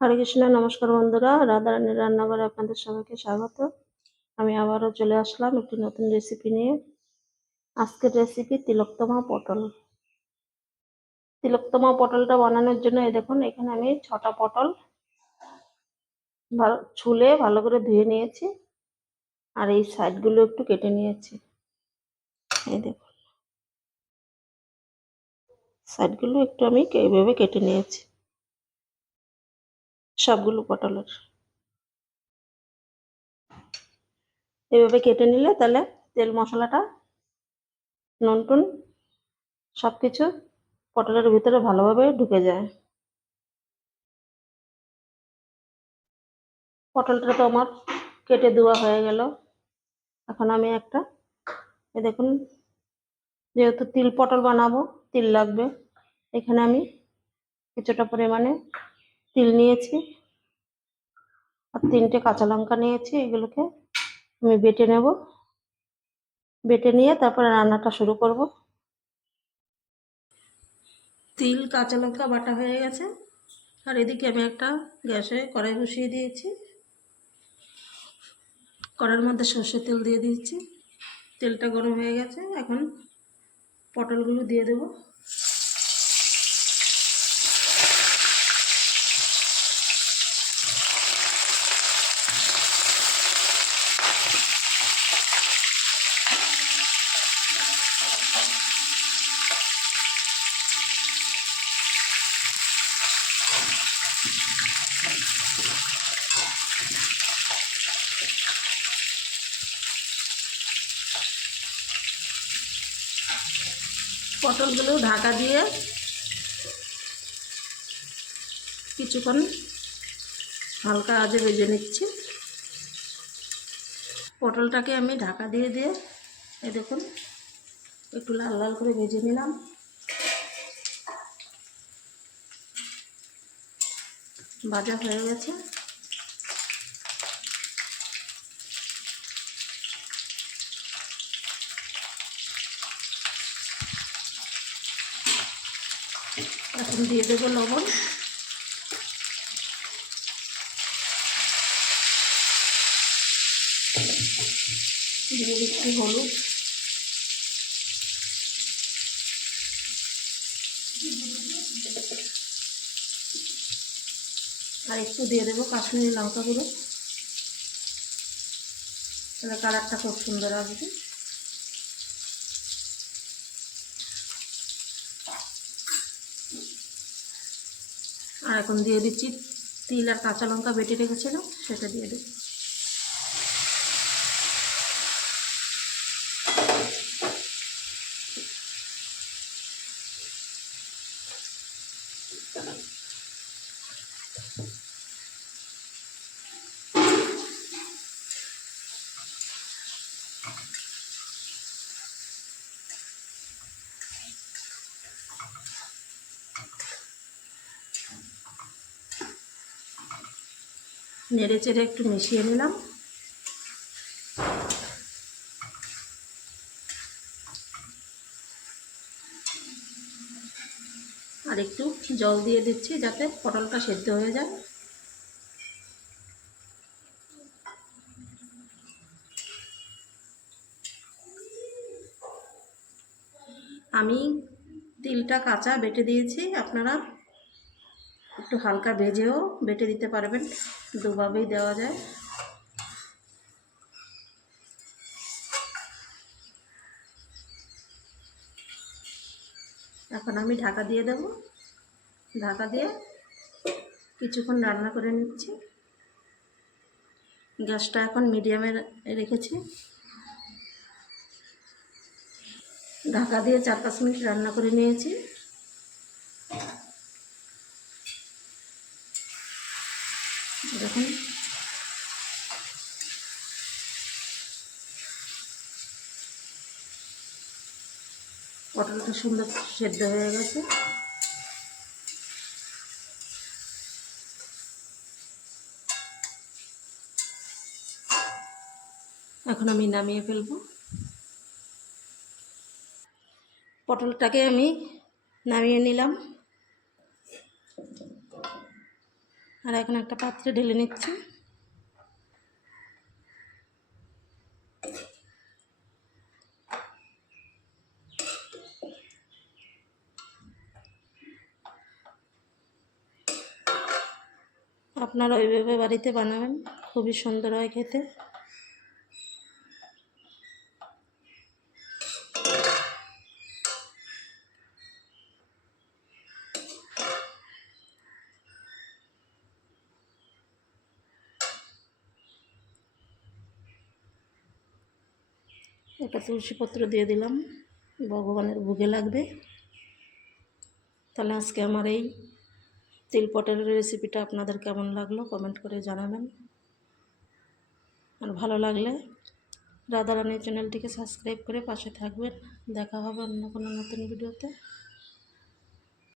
হরে কৃষ্ণ, নমস্কার বন্ধুরা, রাধারানীর রান্নাঘরে আপনাদের সবাইকে স্বাগত। আমি আবারও চলে আসলাম একটি নতুন রেসিপি নিয়ে। আজকের রেসিপি তিলোত্তমা পটল। তিলোত্তমা পটলটা বানানোর জন্য এই দেখুন, এখানে আমি 6টা পটল ছুলে ভালো করে ধুয়ে নিয়েছি, আর এই সাইডগুলো একটু কেটে নিয়েছি। এই দেখুন, সাইডগুলো একটু আমি এইভাবে কেটে নিয়েছি সবগুলো পটলের। এইভাবে কেটে নিলে তাহলে তেল মশলাটা, নুন টুন সবকিছু পটলের ভিতরে ভালোভাবে ঢুকে যায়। পটলটা তো আমার কেটে দেওয়া হয়ে গেল। এখন আমি একটা, এই দেখুন, যেহেতু তিল পটল বানাবো, তিল লাগবে। এখানে আমি কিছুটা পরিমাণে তিল নিয়েছি আর 3টে কাঁচা লঙ্কা নিয়েছি। এগুলোকে আমি বেটে নেব। বেটে নিয়ে তারপরে রান্নাটা শুরু করব। তিল কাঁচা লঙ্কা বাটা হয়ে গেছে, আর এদিকে আমি একটা গ্যাসে কড়াই বসিয়ে দিয়েছি। কড়াইয়ের মধ্যে সর্ষের তেল দিয়ে দিয়েছি। তেলটা গরম হয়ে গেছে, এখন পটলগুলো দিয়ে দেবো। পটলগুলো ঢাকা দিয়ে কিছুক্ষণ হালকা আঁচে ভেজে নিচ্ছি। পটলটাকে আমি ঢাকা দিয়ে দিয়ে এই দেখুন একটু লাল লাল করে ভেজে নিলাম। ভাজা হয়ে গেছে। এখন দিয়ে দেবো লবণ, দিয়ে দিচ্ছি হলুদ, আর একটু দিয়ে দেবো কাশ্মীরি লঙ্কা গুঁড়ো, তাহলে কালারটা খুব সুন্দর আসবে। আর এখন দিয়ে দিচ্ছি তিল আর কাঁচা লঙ্কা বেটে রেখেছিলাম, সেটা দিয়ে দেবো। নেড়ে চেড়ে একটু মিশিয়ে নিলাম। আর একটু জল দিয়ে দিচ্ছি যাতে পটলটা সেদ্ধ হয়ে যায়। আমি তিলটা কাঁচা বেটে দিয়েছি, আপনারা একটু হালকা ভেজেও বেটে দিতে পারবেন, দুভাবেই দেওয়া যায়। এখন আমি ঢাকা দিয়ে দেব। ঢাকা দিয়ে কিছুক্ষণ রান্না করে নিচ্ছি। গ্যাসটা এখন মিডিয়ামে রেখেছি। ঢাকা দিয়ে 4-5 মিনিট রান্না করে নিয়েছি। দেখুন পটলটা সুন্দর সেদ্ধ হয়ে গেছে। এখন আমি নামিয়ে ফেলবো। পটলটাকে আমি নামিয়ে নিলাম। আর এখন একটা পাত্রে ঢেলে নিচ্ছি। আপনারা ওইভাবে বাড়িতে বানাবেন, খুবই সুন্দর হয় খেতে। একটা তুলসী পত্র দিয়ে দিলাম, ভগবানের ভোগে লাগবে। তাহলে আজকে আমার এই তিল পটলের রেসিপিটা আপনাদের কেমন লাগলো কমেন্ট করে জানাবেন। আর ভালো লাগলে রাধারানী চ্যানেলটিকে সাবস্ক্রাইব করে পাশে থাকবেন। দেখা হবে অন্য কোনো নতুন ভিডিওতে।